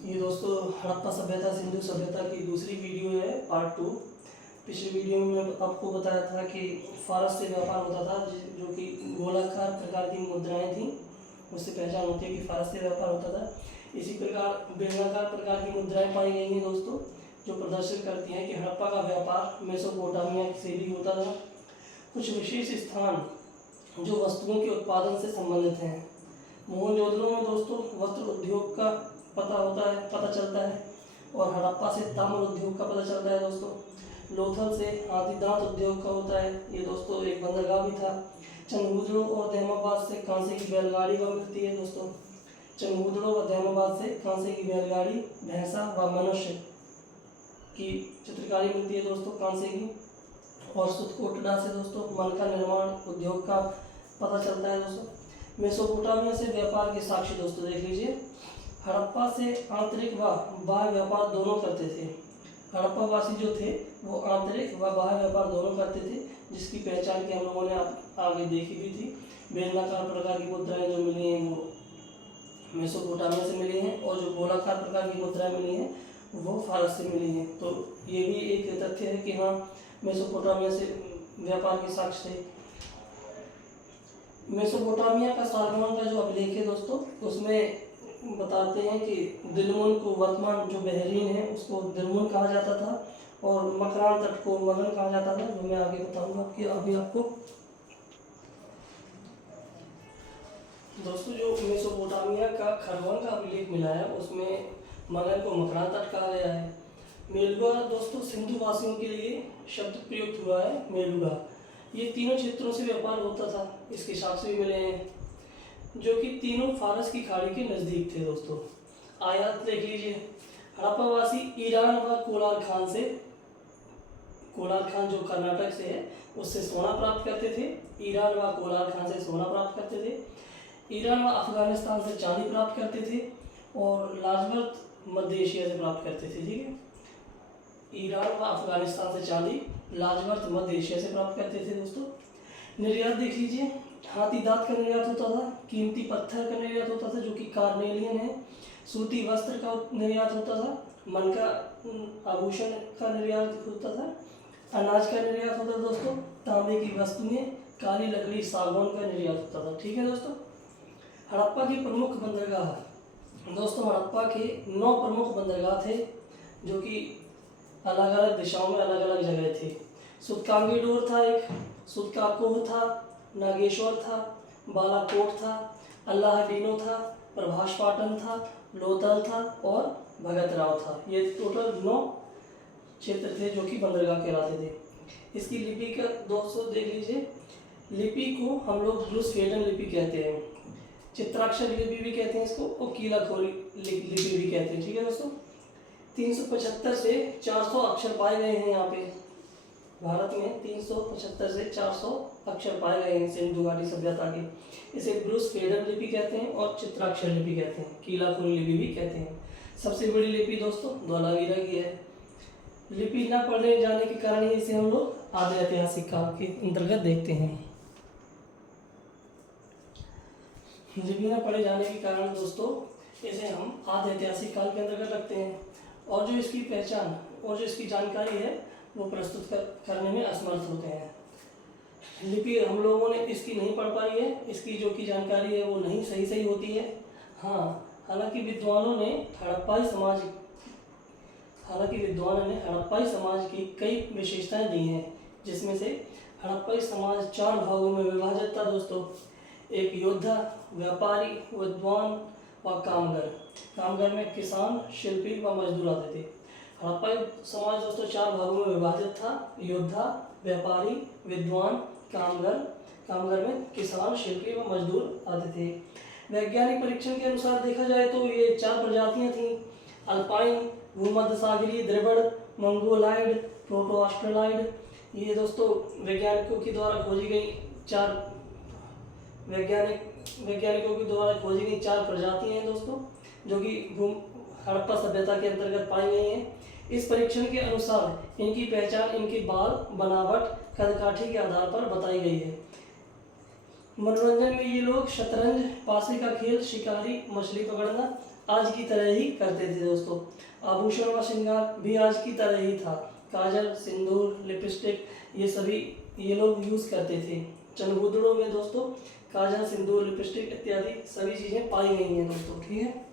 ये दोस्तों हड़प्पा सभ्यता सिंधु सभ्यता की दूसरी वीडियो है, पार्ट 2। पिछली वीडियो में मैं आपको बताया था कि फारस से व्यापार होता था, जो कि गोलाकार प्रकार की मुद्राएं थी, उससे पहचान होती है कि फारस से व्यापार होता था। इसी प्रकार बेलनाकार प्रकार की मुद्राएं पाई गई हैं दोस्तों, जो प्रदर्शित करती हैं कि हड़प्पा का व्यापार मेसोपोटामिया से भी होता था। कुछ विशेष स्थान जो वस्तुओं के उत्पादन से संबंधित हैं। मोहनजोदड़ो में दोस्तों वस्त्र उद्योग का पता चलता है, और हड़प्पा से ताम्र उद्योग का पता चलता है दोस्तों। लोथल से हाथी दांत उद्योग का होता है, ये दोस्तों एक बंदरगाह भी था। चंगुदड़ो और दहमाबाद से कांसे की बैलगाड़ी व मिलती है दोस्तों। चंगुदड़ो व दहमाबाद से कांसे की बैलगाड़ी, भैंसा व मनुष्य की चित्रकारी मिलती है दोस्तों कांसे की। और सुतकोटड़ा से दोस्तों मन का निर्माण उद्योग का पता चलता है दोस्तों। मेसोपोटामिया से व्यापार के साक्ष्य दोस्तों देख लीजिए। हड़प्पा से आंतरिक व बाह्य व्यापार दोनों करते थे। हड़प्पा वासी जो थे वो आंतरिक व बाह्य व्यापार दोनों करते थे, जिसकी पहचान की हम लोगों ने आगे देखी भी थी। बेलनाकार प्रकार की मुद्राएं जो मिली हैं वो मेसोपोटामिया से मिली हैं, और जो गोलाकार प्रकार की मुद्राएं मिली हैं वो फारस से मिली हैं। तो ये भी एक तथ्य है कि हाँ, मेसोपोटामिया से व्यापार के साक्ष्य थे। मेसोपोटामिया का सालमन का जो अभिलेख है दोस्तों, उसमें बताते हैं कि दिलमुन को, वर्तमान जो बहरीन है उसको दिलमुन कहा जाता था, और मकरान तट को मगन कहा जाता था, जो मैं आगे बताऊंगा कि अभी आपको। दोस्तों जो मेसोपोटामिया का खरवन का अभिलेख मिला है उसमें मगन को मकरान तट कहा गया है। मेलुगा दोस्तों सिंधु वासियों के लिए शब्द प्रयुक्त हुआ है, मेलुगा। ये तीनों क्षेत्रों से व्यापार होता था, इसके साक्ष्य भी मिले हैं, जो कि तीनों फारस की खाड़ी के नज़दीक थे दोस्तों। आयात देख लीजिए। हड़प्पावासी ईरान व कोलार खान से, कोलार खान जो कर्नाटक से है उससे सोना प्राप्त करते थे। ईरान व कोलार खान से सोना प्राप्त करते थे। ईरान व अफगानिस्तान से चांदी प्राप्त करते थे, और लाजवर्त मध्य एशिया से प्राप्त करते थे। ठीक है, ईरान व अफगानिस्तान से चांदी, लाजवर्त मध्य एशिया से प्राप्त करते थे दोस्तों। निर्यात देख लीजिए। हाथी दांत का निर्यात होता था, कीमती पत्थर का निर्यात होता था जो कि कार्नेलियन है, सूती वस्त्र का निर्यात होता था, मन का आभूषण का निर्यात होता था, अनाज का निर्यात होता था दोस्तों, तांबे की वस्तुएं, काली लकड़ी, सागौन का निर्यात होता था। ठीक है दोस्तों। हड़प्पा के प्रमुख बंदरगाह दोस्तों, हड़प्पा के 9 प्रमुख बंदरगाह थे, जो कि अलग अलग दिशाओं में अलग अलग जगह थे। सुतकांगीडोर था एक, सुतकाकोह था, नागेश्वर था, बालाकोट था, अल्लाहडीनो था, प्रभास पाटन था, लोथल था, और भगतराव था। ये टोटल 9 क्षेत्र थे जो कि बंदरगाह कहलाते थे। इसकी लिपि का दोस्तों देख लीजिए। लिपि को हम लोग ब्रूस फेडन लिपि कहते हैं, चित्राक्षर लिपि भी कहते हैं इसको, और कीलाखोरी लिपि भी कहते हैं। ठीक है दोस्तों। 375 से 400 अक्षर पाए गए हैं यहाँ पे भारत में। 375 से 400 अक्षर पाए गए हैं सिंधु घाटी सभ्यता के। इसे ब्रूस फेडन लिपि कहते हैं, और चित्राक्षर लिपि कहते हैं, कीलाखोरी लिपि भी कहते हैं। सबसे बड़ी लिपि दोस्तों धौलावीरा की है। लिपि न पढ़ने जाने के कारण ही इसे हम लोग आधे ऐतिहासिक काल के अंतर्गत देखते हैं। लिपि न पढ़े जाने के कारण दोस्तों इसे हम आधे ऐतिहासिक काल के अंतर्गत रखते हैं, और जो इसकी पहचान और जो इसकी जानकारी है वो प्रस्तुत करने में असमर्थ होते हैं। लिपि हम लोगों ने इसकी नहीं पढ़ पाई है, इसकी जो की जानकारी है वो नहीं सही होती है। हाँ, हालांकि विद्वानों ने हड़प्पाई समाज की कई विशेषताएं दी हैं, जिसमें से हड़प्पाई समाज 4 भागों में विभाजित था दोस्तों। एक योद्धा, व्यापारी, विद्वान व कामगर। कामगर में किसान, शिल्पी व मजदूर आते थे। हड़प्पाई समाज दोस्तों 4 भागों में विभाजित था। योद्धा, व्यापारी, विद्वान, कामगर। कामगर में किसान, शिल्पी व मजदूर आते थे। वैज्ञानिक परीक्षण के अनुसार देखा जाए तो ये 4 प्रजातियां थीं। अल्पाइन, भूमध्य सागरीय, द्रविड़, मंगोलाइड, प्रोटो ऑस्ट्रेलाइड। ये दोस्तों वैज्ञानिकों के द्वारा खोजी गई 4 प्रजातियां हैं दोस्तों, जो कि हड़प्पा सभ्यता के अंतर्गत पाई गई हैं। इस परीक्षण के अनुसार इनकी पहचान इनके बाल, बनावट, कदकाठी के आधार पर बताई गई है। मनोरंजन में ये लोग शतरंज, पासे का खेल, शिकारी, मछली पकड़ना आज की तरह ही करते थे दोस्तों। आभूषण व श्रृंगार भी आज की तरह ही था। काजल, सिंदूर, लिपस्टिक ये सभी ये लोग यूज करते थे। चंद्रगुदड़ों में दोस्तों काजल, सिंदूर, लिपस्टिक इत्यादि सभी चीजें पाई गई हैं दोस्तों। ठीक है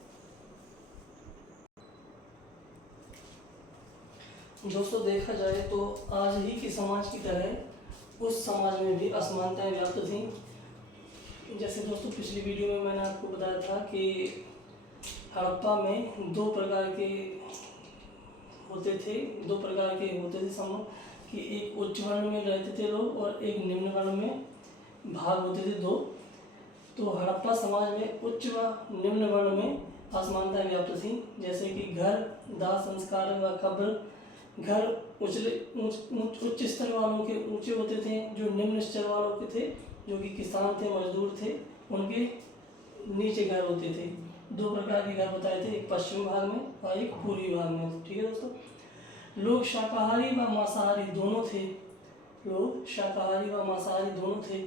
दोस्तों, देखा जाए तो आज ही के समाज की तरह उस समाज में भी असमानताएं व्याप्त थीं। जैसे दोस्तों पिछली वीडियो में मैंने आपको बताया था कि हड़प्पा में दो प्रकार के होते थे समूह, कि एक उच्च वर्ण में रहते थे लोग और एक निम्न वर्ण में भाग होते थे दो। तो हड़प्पा समाज में उच्च व निम्न वर्ण में असमानताएं व्याप्त थीं। जैसे कि घर, दाह संस्कार व कब्र। घर उच्च स्तर वालों के ऊंचे होते थे, जो निम्न स्तर वालों के थे, जो कि किसान थे, मजदूर थे, उनके नीचे घर होते थे। दो प्रकार के घर बताए थे, एक पश्चिम भाग में और एक पूर्वी भाग में। ठीक है दोस्तों, लोग शाकाहारी व मांसाहारी दोनों थे।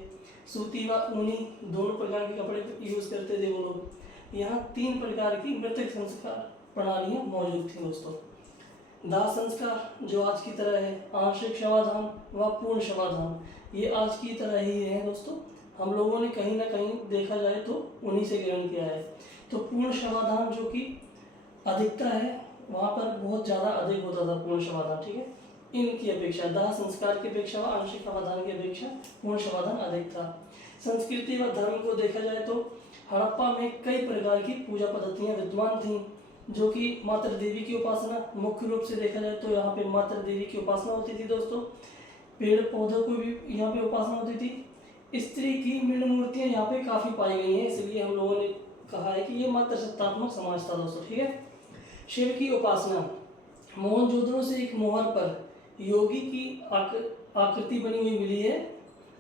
सूती व ऊनी दोनों प्रकार के कपड़े यूज करते थे वो लोग। यहाँ 3 प्रकार की मृतक संस्कार प्रणालियाँ मौजूद थी दोस्तों। दाह संस्कार जो आज की तरह है, आंशिक शवाधान व पूर्ण शवाधान ये आज की तरह ही है दोस्तों। हम लोगों ने कहीं ना कहीं देखा जाए तो उन्हीं से ग्रहण किया है। तो पूर्ण शवाधान जो कि अधिकता है, वहाँ पर बहुत ज़्यादा अधिक होता था पूर्ण शवाधान। ठीक है, इनकी अपेक्षा दाह संस्कार की अपेक्षा व आंशिक शवाधान की अपेक्षा पूर्ण शवाधान अधिक था। संस्कृति व धर्म को देखा जाए तो हड़प्पा में कई प्रकार की पूजा पद्धतियाँ विद्यमान थीं, जो कि मातृ देवी की उपासना, मुख्य रूप से देखा जाए तो यहाँ पे मातृ देवी की उपासना होती थी दोस्तों। पेड़ पौधों को भी यहाँ पे उपासना होती थी। स्त्री की मृण मूर्तियाँ यहाँ पे काफ़ी पाई गई हैं, इसलिए हम लोगों ने कहा है कि ये मातृसत्तात्मक समाज था दोस्तों। ठीक है, शिव की उपासना। मोहनजोदड़ो से एक मोहर पर योगी की आकृति बनी हुई मिली है।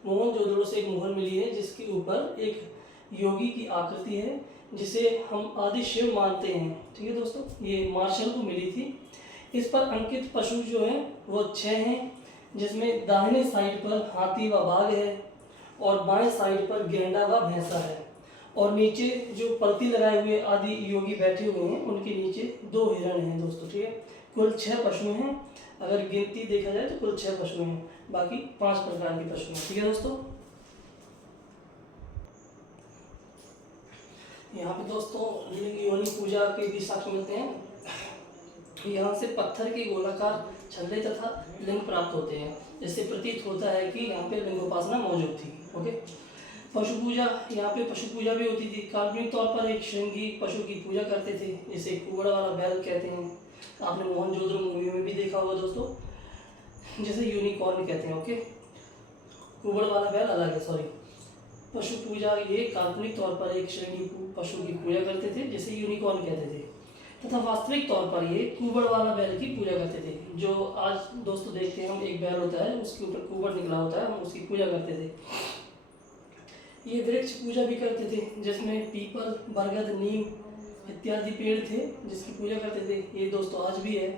मोहनजोदड़ो से एक मोहर मिली है जिसके ऊपर एक योगी की आकृति है, जिसे हम आदि शिव मानते हैं। ठीक है दोस्तों, ये मार्शल को मिली थी। इस पर अंकित पशु जो हैं वो 6 हैं, जिसमें दाहिने साइड पर हाथी व बाघ है और बाएं साइड पर गेंडा व भैंसा है। और नीचे जो पलती लगाए हुए आदि योगी बैठे हुए हैं, उनके नीचे 2 हिरण हैं दोस्तों। ठीक है, कुल 6 पशु हैं। अगर गिनती देखा जाए तो कुल 6 पशु हैं, बाकी 5 प्रकार के पशु हैं। ठीक है दोस्तों, यहाँ पे दोस्तों लिंग योनि पूजा के भी साक्ष्य मिलते हैं। यहाँ से पत्थर के गोलाकार छल्ले तथा लिंग प्राप्त होते हैं, जिससे प्रतीत होता है कि यहाँ पे लिंगोपासना मौजूद थी। ओके, पशु पूजा। यहाँ पे पशु पूजा भी होती थी। काल्पनिक तौर पर एक श्रृंगी पशु की पूजा करते थे, जिसे कुबड़ वाला बैल कहते हैं। आपने मोहनजोदड़ो मूवी में भी देखा होगा दोस्तों, जिसे यूनिकॉर्न कहते हैं। ओके, कुबड़ वाला बैल अलग है, सॉरी। पशु पूजा ये काल्पनिक तौर पर एक श्रृंगी पशु की पूजा करते थे, जिसे यूनिकॉर्न कहते थे, तथा वास्तविक तौर पर ये कुबड़ वाला बैल की पूजा करते थे। जो आज दोस्तों देखते हैं हम, एक बैल होता है, उसके ऊपर कुबड़ निकला होता है, हम उसकी पूजा करते थे। ये वृक्ष पूजा भी करते थे, जिसमें पीपल, बरगद, नीम इत्यादि पेड़ थे, जिसकी पूजा करते थे। ये दोस्तों आज भी है।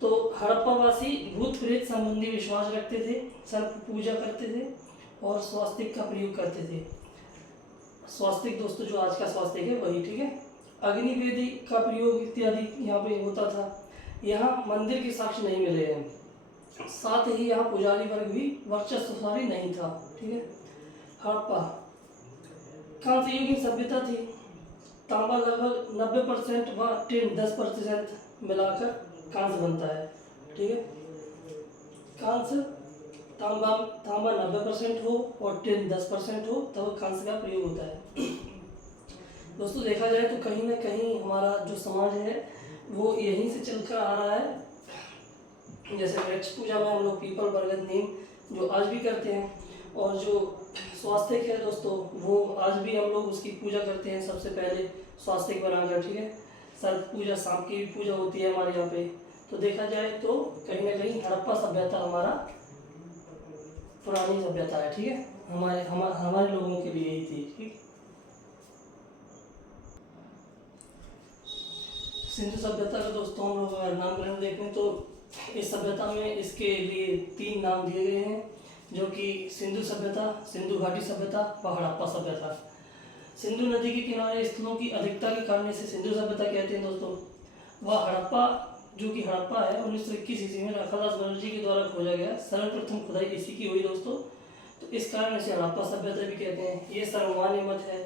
तो हड़प्पावासी भूत प्रेत संबंधी विश्वास रखते थे, सर्प पूजा करते थे और स्वास्तिक का प्रयोग करते थे। स्वास्तिक दोस्तों जो आज का स्वास्तिक है वही। ठीक है, अग्निवेदी का प्रयोग इत्यादि यहाँ पे होता था। यहाँ मंदिर के साक्ष्य नहीं मिले हैं, साथ ही यहाँ पुजारी वर्ग भी वर्चस्वशाली नहीं था। ठीक है, हड़प्पा कांस्य युग की सभ्यता थी। तांबा लगभग 90% व टिन 10% मिलाकर कांस्य बनता है। ठीक है, कांस्य तांबा 90% हो और टिन 10% हो तब कांस्य का प्रयोग होता है। दोस्तों देखा जाए तो कहीं ना कहीं हमारा जो समाज है वो यहीं से चलकर आ रहा है। जैसे वृक्ष पूजा में हम लोग पीपल, बरगद, नीम जो आज भी करते हैं, और जो स्वास्तिक है दोस्तों वो आज भी हम लोग उसकी पूजा करते हैं सबसे पहले स्वास्तिक बनाकर। ठीक है, सर्प पूजा, सांप की भी पूजा होती है हमारे यहाँ पे। तो देखा जाए तो कहीं ना कहीं हड़प्पा सभ्यता हमारा पुरानी सभ्यता है। ठीक है, हमारे लोगों के लिए यही थी। ठीक, सिंधु सभ्यता का दोस्तों हम लोग नामकरण देखें तो इस सभ्यता में इसके लिए 3 नाम दिए गए हैं, जो कि सिंधु सभ्यता, सिंधु घाटी सभ्यता व हड़प्पा सभ्यता। सिंधु नदी के किनारे स्थलों की अधिकता के कारण इसे सिंधु सभ्यता कहते हैं दोस्तों। वह हड़प्पा, जो कि हड़प्पा है 1921 ईस्वी में राखादास बनर्जी के द्वारा खोजा गया, सर्वप्रथम खुदाई इसी की हुई दोस्तों, तो इस कारण इसे हड़प्पा सभ्यता भी कहते हैं। ये सर्वमान्य मत है।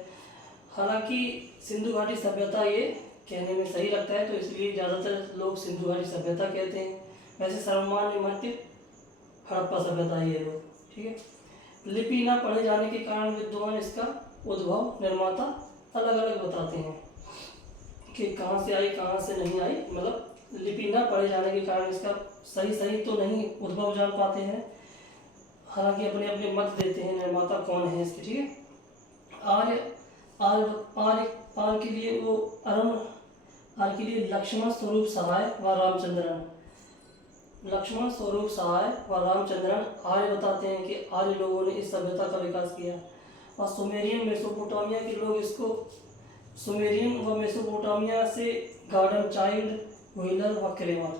हालांकि सिंधु घाटी सभ्यता ये कहने में सही लगता है, तो इसलिए ज़्यादातर लोग सिंधु घाटी सभ्यता कहते हैं। वैसे सर्वमान्य मत हड़प्पा सभ्यता ही है लोग, ठीक है। लिपि न पढ़े जाने के कारण विद्वान इसका उद्भव, निर्माता अलग अलग बताते हैं कि कहाँ से आई कहाँ से नहीं आई, मतलब लिपि न पढ़े जाने के कारण इसका सही तो नहीं उद्भव जान पाते हैं। हालांकि अपने अपने मत देते हैं निर्माता कौन है इसके, ठीक है। आर्य के लिए वो आर्य के लिए लक्ष्मण स्वरूप सहाय व रामचंद्रन, लक्ष्मण स्वरूप सहाय व रामचंद्रन आर्य बताते हैं कि आर्य लोगों ने इस सभ्यता का विकास किया। और सुमेरियन मेसोपोटामिया के लोग इसको, सुमेरियन व मेसोपोटामिया से गार्डन चाइल्ड, व्हीलर व क्रेमर,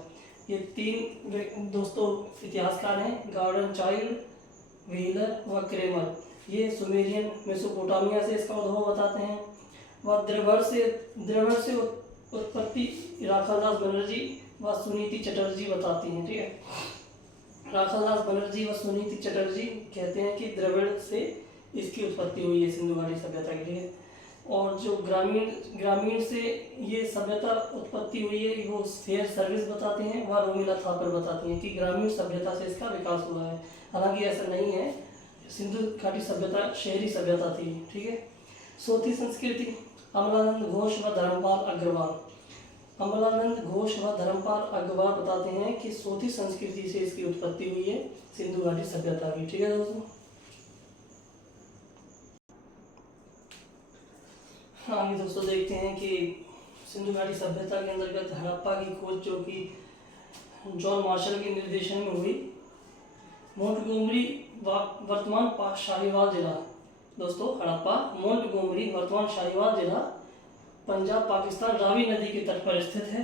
ये तीन दोस्तों इतिहासकार हैं। गार्डन चाइल्ड, व्हीलर व क्रेमर, ये सुमेरियन मेसोपोटामिया से इसका उद्भव बताते हैं। व द्रविड़ से उत्पत्ति राखालदास बनर्जी व सुनीति चटर्जी बताती हैं, ठीक है। राखालदास बनर्जी व सुनीति चटर्जी कहते हैं कि द्रविड़ से इसकी उत्पत्ति हुई है सिंधु घाटी सभ्यता की, ठीक है। और जो ग्रामीण से ये सभ्यता उत्पत्ति हुई है वो फेयर सर्विस बताते हैं व रोमिला थापर बताती हैं कि ग्रामीण सभ्यता से इसका विकास हुआ है। हालांकि ऐसा नहीं है, सिंधु घाटी सभ्यता शहरी सभ्यता थी, ठीक है। सोथी संस्कृति, अमलानंद घोष व धर्मपाल अग्रवाल, अमलानंद घोष व धर्मपाल अग्रवाल बताते हैं कि सोथी संस्कृति से इसकी उत्पत्ति हुई है सिंधु घाटी सभ्यता की, ठीक है दोस्तों। आगे दोस्तों देखते हैं कि सिंधु घाटी सभ्यता के अंतर्गत हड़प्पा की खोज जो कि जॉन मार्शल के निर्देशन में हुई। मोंटगोमरी वर्तमान शाहीवाल जिला, दोस्तों हड़प्पा मोंटगोमरी वर्तमान शाहीवाल जिला पंजाब पाकिस्तान रावी नदी के तट पर स्थित है।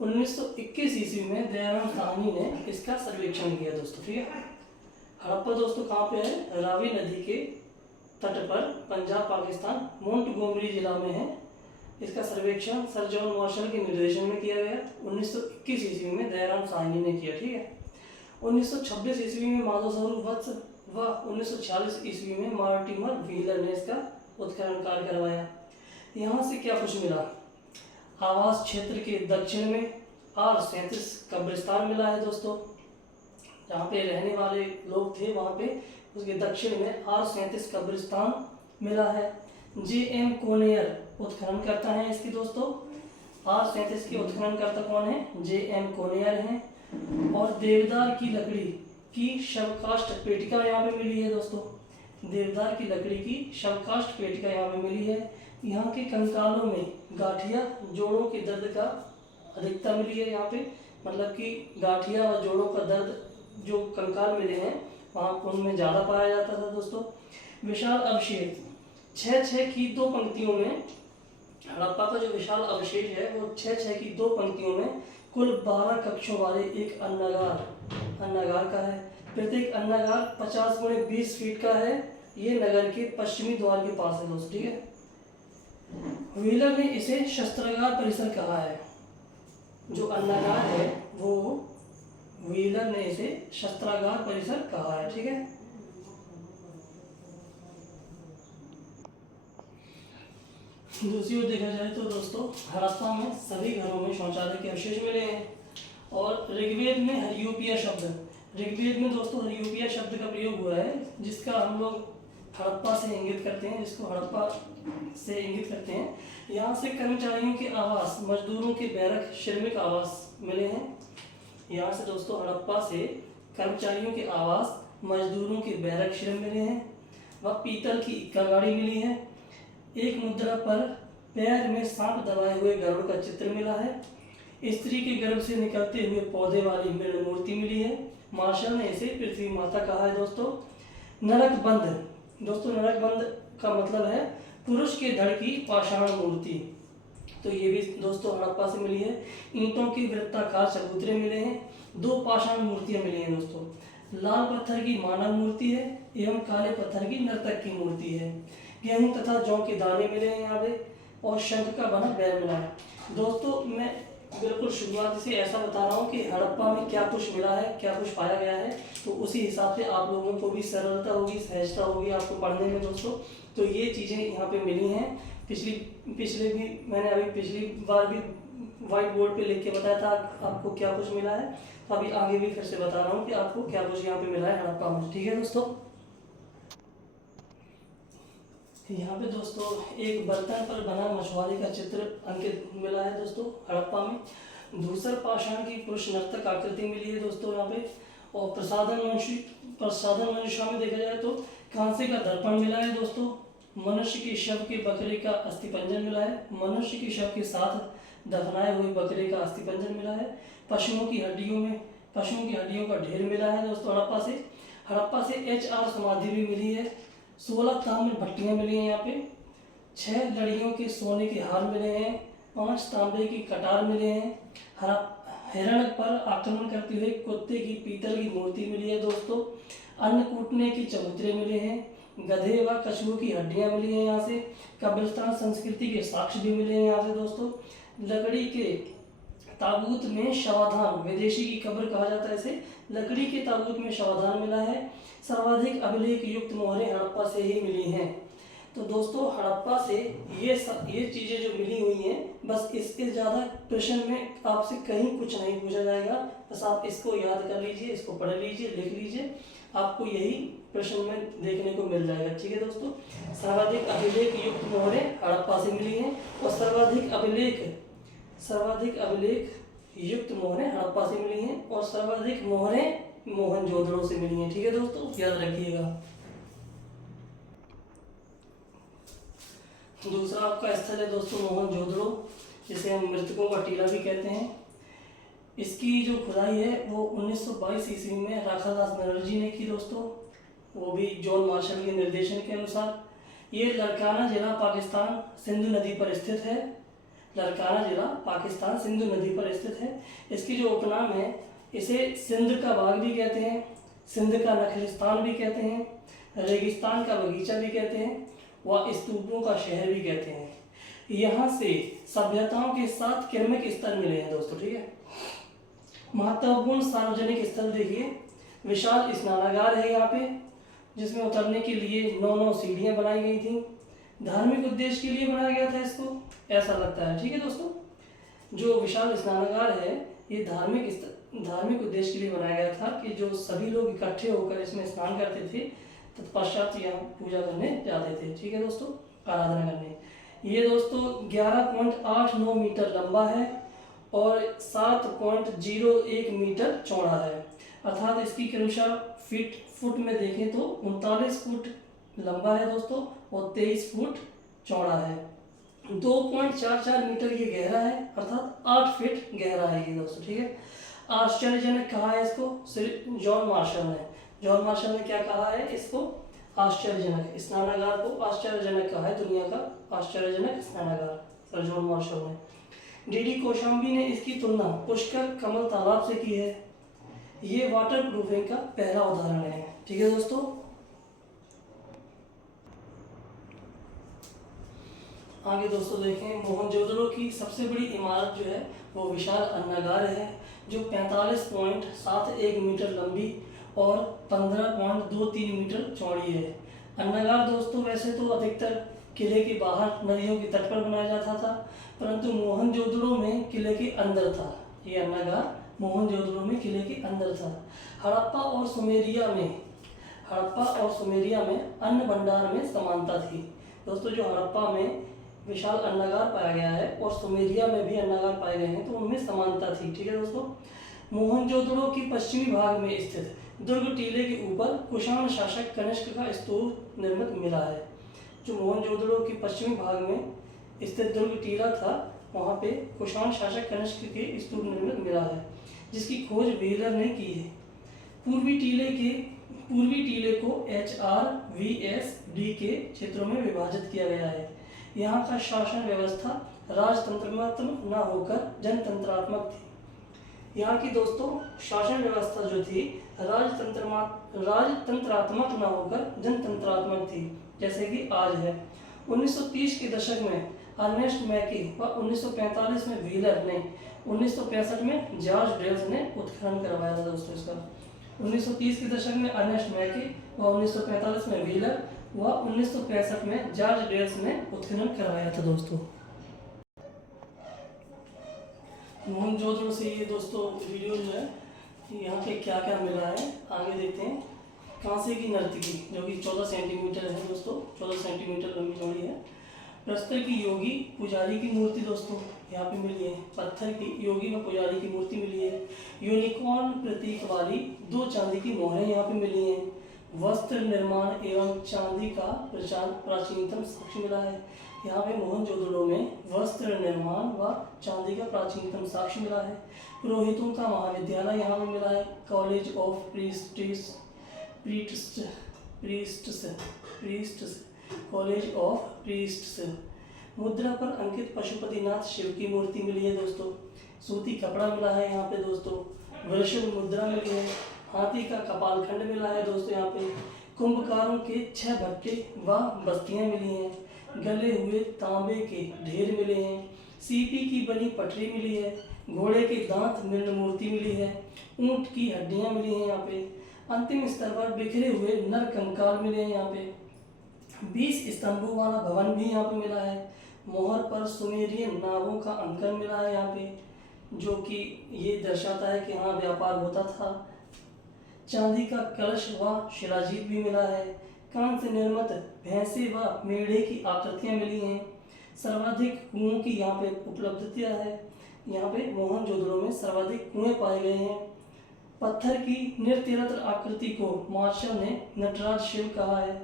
1921 ईस्वी में दयाराम साहनी ने इसका सर्वेक्षण किया दोस्तों, ठीक है। हड़प्पा दोस्तों कहाँ पे है? रावी नदी के तट पर पंजाब पाकिस्तान मोंटगोमरी जिला में है। इसका सर्वेक्षण सर जॉन मार्शल के निर्देशन में किया गया। 1921 ईस्वी में दयाराम साहनी ने किया, ठीक है। 1926 ईस्वी में माधव स्वरूप वत्स व 1946 ईस्वी में मार्टिमर व्हीलर ने इसका उत्खनन कार्य करवाया। यहाँ से क्या कुछ मिला? आवास क्षेत्र के दक्षिण में R37 कब्रिस्तान मिला है दोस्तों, जहाँ पे रहने वाले लोग थे वहाँ पे उसके दक्षिण में R37 कब्रिस्तान मिला है। J.M. कोनेयर उत्खनन करता है इसकी दोस्तों। R37 के उत्खनन करता कौन है? J.M. कोनेयर हैं। और देवदार की लकड़ी की शवकाष्ठ पेटिका यहाँ पे मिली है दोस्तों। देवदार की लकड़ी की शवकाष्ठ पेटिका यहाँ पे मिली है। यहाँ के कंकालों में गांठिया, जोड़ों के दर्द का अधिकता मिली है यहाँ पे, मतलब कि गांठिया व जोड़ों का दर्द जो कंकाल मिले हैं वहाँ उनमें ज़्यादा पाया जाता था दोस्तों। विशाल अवशेष 6-6 की 2 पंक्तियों में, हड़प्पा का जो विशाल अवशेष है वो 6-6 की 2 पंक्तियों में कुल 12 कक्षों वाले एक अन्नागार का है। प्रत्येक अन्नागार 50 × 20 फीट का है। ये नगर के पश्चिमी द्वार के पास है दोस्तों, ठीक है। व्हीलर ने इसे शस्त्रागार परिसर कहा है। जो अन्नागार है वो व्हीलर ने इसे शस्त्रागार परिसर कहा है, ठीक है। दूसरी ओर देखा जाए तो दोस्तों हड़प्पा में सभी घरों में शौचालय के अवशेष मिले हैं। और ऋग्वेद में हरियोपिया शब्द, ऋग्वेद में दोस्तों हरियोपिया शब्द का प्रयोग हुआ है, जिसका हम लोग हड़प्पा से इंगित करते हैं, जिसको हड़प्पा से इंगित करते हैं। यहाँ से कर्मचारियों के आवास, मजदूरों के बैरक, श्रमिक आवास मिले हैं। यहाँ से दोस्तों हड़प्पा से कर्मचारियों के आवास, मजदूरों के बैरक श्रम मिले हैं। व पीतल की इक्का गाड़ी मिली है। एक मुद्रा पर पैर में सांप दबाए हुए गरुड़ का चित्र मिला है। स्त्री के गर्भ से निकलते हुए पौधे वाली मृण मूर्ति मिली है। मार्शल ने इसे पृथ्वी माता कहा है दोस्तों। नरकबंध, दोस्तों नरकबंध का मतलब है पुरुष के धड़ की पाषाण मूर्ति, तो ये भी दोस्तों हड़प्पा से मिली है। ईंटों के वृत्ताकार चबूतरे मिले हैं। 2 पाषाण मूर्तियां मिली हैं दोस्तों। लाल पत्थर की मानव मूर्ति है एवं काले पत्थर की नर्तक की मूर्ति है। गेहूं तथा जौ के दाने मिले हैं यहाँ पे और शंख का बना बैल मिला है। दोस्तों मैं बिल्कुल शुरुआत से ऐसा बता रहा हूँ कि हड़प्पा में क्या कुछ मिला है, क्या कुछ पाया गया है, तो उसी हिसाब से आप लोगों को भी सरलता होगी, सहजता होगी आपको पढ़ने में दोस्तों। तो ये चीज़ें यहाँ पे मिली हैं। पिछले भी मैंने अभी पिछली बार भी व्हाइट बोर्ड पे लिख के बताया था आपको क्या कुछ मिला है, तो अभी आगे भी फिर से बता रहा हूँ कि आपको क्या कुछ यहाँ पे मिला है हड़प्पा में। ठीक है दोस्तों, यहाँ पे दोस्तों एक बर्तन पर बना मछुआरे का चित्र अंकित मिला है दोस्तों हड़प्पा में। धूसर पाषाण की पुरुष नर्तक आकृति मिली है दोस्तों यहाँ पे। और प्रसाधन मनुष्य में देखा जाए तो कांसे का दर्पण मिला है दोस्तों। मनुष्य के शव के बकरे का अस्थिपंजर मिला है। मनुष्य के शव के साथ दफनाए हुए बकरे का अस्थिपंजर मिला है। पशुओं की हड्डियों का ढेर मिला है दोस्तों हड़प्पा से HR समाधि भी मिली है। 16 ताम्र भट्टियां मिली हैं यहाँ पे। 6 लड़ियों के सोने के हार मिले हैं। 5 तांबे की कटार मिले हैं। हिरण पर आक्रमण करते हुए कुत्ते की पीतल की मूर्ति मिली है दोस्तों। अन्न कूटने की चबूतरे मिले हैं। गधे व कछुओं की हड्डियां मिली हैं यहाँ से। कब्रिस्तान संस्कृति के साक्ष्य भी मिले हैं यहाँ से दोस्तों। लकड़ी के ताबूत में शवाधान, विदेशी की कब्र कहा जाता है इसे, लकड़ी के ताबूत में शवाधान मिला है। सर्वाधिक अभिलेख युक्त मोहरें हड़प्पा से ही मिली हैं। तो दोस्तों हड़प्पा से ये चीज़ें जो मिली हुई हैं, बस इसके ज़्यादा प्रश्न में आपसे कहीं कुछ नहीं पूछा जाएगा। बस आप इसको याद कर लीजिए, इसको पढ़ लीजिए, लिख लीजिए, आपको यही प्रश्न में देखने को मिल जाएगा। ठीक है दोस्तों, सर्वाधिक अभिलेख युक्त मोहरें हड़प्पा से मिली हैं और सर्वाधिक अभिलेख युक्त मोहरें हड़प्पा से मिली हैं और सर्वाधिक मोहरें मोहनजोदड़ो से मिली हैं। ठीक है दोस्तों, याद रखिएगा। दूसरा आपका स्थल है दोस्तों मोहनजोदड़ो, जिसे हम मृतकों का टीला भी कहते हैं। इसकी जो खुदाई है वो 1922 ईस्वी में राखादास बनर्जी ने की दोस्तों, वो भी जॉन मार्शल के निर्देशन के अनुसार। ये लड़काना जिला पाकिस्तान सिंधु नदी पर स्थित है। लड़काना जिला पाकिस्तान सिंधु नदी पर स्थित है। इसकी जो उपनाम है, इसे सिंध का बाग भी कहते हैं, सिंध का नखलिस्तान भी कहते हैं, रेगिस्तान का बगीचा भी कहते हैं, व स्तूपों का शहर भी कहते हैं। यहाँ से सभ्यताओं के 7 क्रमिक स्थल मिले हैं दोस्तों। ठीक है, महत्वपूर्ण सार्वजनिक स्थल देखिए, विशाल स्नानागार है यहाँ पे, जिसमें उतरने के लिए 9 सीढ़ियाँ बनाई गई थी। धार्मिक उद्देश्य के लिए बनाया गया था इसको, ऐसा लगता है। ठीक है दोस्तों, जो विशाल स्नानागार है ये धार्मिक उद्देश्य के लिए बनाया गया था कि जो सभी लोग इकट्ठे होकर इसमें स्नान करते थे, तत्पश्चात यहाँ पूजा करने जाते थे। ठीक है दोस्तों, आराधना करने। ये दोस्तों 11.89 मीटर लंबा है और 7.01 मीटर चौड़ा है, अर्थात इसकी क्रमशः फुट में देखें तो 39 फुट लंबा है दोस्तों और 23 फुट चौड़ा है। 2.44 मीटर ये गहरा है, अर्थात 8 फीट गहरा है ये दोस्तों। ठीक है, आश्चर्यजनक कहा है इसको जॉन मार्शल ने क्या कहा है इसको? आश्चर्यजनक स्नानागार को आश्चर्यजनक कहा है, दुनिया का आश्चर्यजनक स्नानागार सर जॉन मार्शल ने। डीडी कोशाम्बी ने इसकी तुलना पुष्कर कमल तालाब से की है। ये वाटर प्रूफिंग का पहला उदाहरण है। ठीक है दोस्तों, आगे दोस्तों देखें, मोहनजोदड़ो की सबसे बड़ी इमारत जो है वो विशाल अन्नागार है, जो 45.71 मीटर लंबी और 15.23 मीटर चौड़ी है। अन्नागार दोस्तों वैसे तो अधिकतर किले के बाहर नदियों के तट पर बनाया जाता था, परंतु मोहनजोदड़ो में किले के अंदर था। ये अन्नागार मोहनजोदड़ो में किले के अंदर था। हड़प्पा और सुमेरिया में अन्न भंडार में समानता थी दोस्तों। जो हड़प्पा में विशाल अन्नागार पाया गया है और सुमेरिया में भी अन्नागार पाए गए हैं, तो उनमें समानता थी। ठीक है दोस्तों, मोहनजोदड़ो के पश्चिमी भाग में स्थित दुर्ग टीले के ऊपर कुषाण शासक कनिष्क का स्तूप निर्मित मिला है। जो मोहनजोदड़ो के पश्चिमी भाग में स्थित दुर्ग टीला था, वहाँ पे कुषाण शासक कनिष्क के स्तूप निर्मित मिला है, जिसकी खोज व्हीलर ने की है। पूर्वी टीले को HRVSD के क्षेत्रों में विभाजित किया गया है। यहाँ का शासन व्यवस्था राजतंत्रात्मक न होकर जनतंत्रात्मक थी। यहाँ की दोस्तों शासन व्यवस्था जो थी राजतंत्रात्मक न होकर जनतंत्रात्मक थी, जैसे कि आज है। 1930 के दशक में अर्नेस्ट मैकी व 1945 में व्हीलर ने, 1965 में जॉर्ज ड्रेल्स ने उत्खनन करवाया था दोस्तों इसका। 1930 के दशक में अर्नेस्ट मैकी व 1945 में व्हीलर व 1965 में जॉर्ज ड्रेल्स ने उत्खनन करवाया था दोस्तों। मोहनजोदड़ो से ये दोस्तों वीडियो जो है यहाँ पे क्या क्या मिला है आगे देखते हैं। कांसे की नर्तकी जो कि 14 सेंटीमीटर है दोस्तों, 14 सेंटीमीटर लंबी चौड़ी है। प्रस्तर की योगी पुजारी की मूर्ति दोस्तों यहाँ पे मिली है। पत्थर की योगी व पुजारी की मूर्ति मिली है। यूनिकॉर्न प्रतीक वाली 2 चांदी की मोहरें यहाँ पे मिली हैं। वस्त्र निर्माण एवं चांदी का प्राचीनतम साक्ष्य मिला है। यहाँ पे मोहनजोदड़ो में वस्त्र निर्माण व चांदी का प्राचीनतम साक्ष्य मिला है। पुरोहितों का महाविद्यालय यहाँ पे मिला है। College of priests college of priests. मुद्रा पर अंकित पशुपतिनाथ शिव की मूर्ति मिली है दोस्तों। सूती कपड़ा मिला है यहाँ पे दोस्तों। वृषभ मुद्रा मिली है। हाथी का कपालखंड मिला है दोस्तों यहाँ पे। कुंभकारों के 6 भट्टे व बस्तियां मिली हैं। गले हुए तांबे के ढेर मिले हैं। सीपी की बनी पटरी मिली है। घोड़े के दांत मृण मूर्ति मिली है। ऊंट की हड्डियां मिली हैं यहाँ पे। अंतिम स्तर पर बिखरे हुए नर कंकाल मिले हैं यहाँ पे। 20 स्तंभों वाला भवन भी यहाँ पे मिला है। मोहर पर सुमेरियन नावों का अंकन मिला है यहाँ पे, जो कि ये दर्शाता है कि हाँ व्यापार होता था। चांदी का कलश व शिलाजीत भी मिला है। कांस्य से निर्मित भैंसे व मेढ़े की आकृतियां मिली हैं। सर्वाधिक कुओं की यहाँ पे उपलब्धता है। यहाँ पे मोहनजोदड़ो में सर्वाधिक कुएं पाए गए हैं। पत्थर की नृत्यरत आकृति को मार्शल ने नटराज शिव कहा है।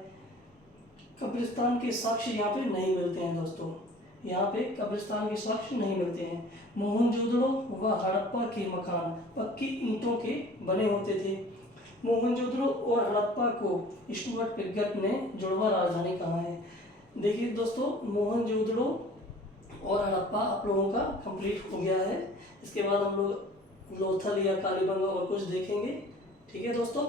कब्रिस्तान के साक्ष्य यहाँ पे नहीं मिलते हैं दोस्तों। यहाँ पे कब्रिस्तान के साक्ष्य नहीं मिलते हैं। मोहनजोदड़ो व हड़प्पा के मकान पक्की ईंटों के बने होते थे। मोहनजोदड़ो और हड़प्पा को स्टुअर्ट पिगट ने जुड़वा राजधानी कहा है। देखिए दोस्तों, मोहनजोदड़ो और हड़प्पा आप लोगों का कंप्लीट हो गया है। इसके बाद हम लोग लोथल या कालीबंगा और कुछ देखेंगे। ठीक है दोस्तों।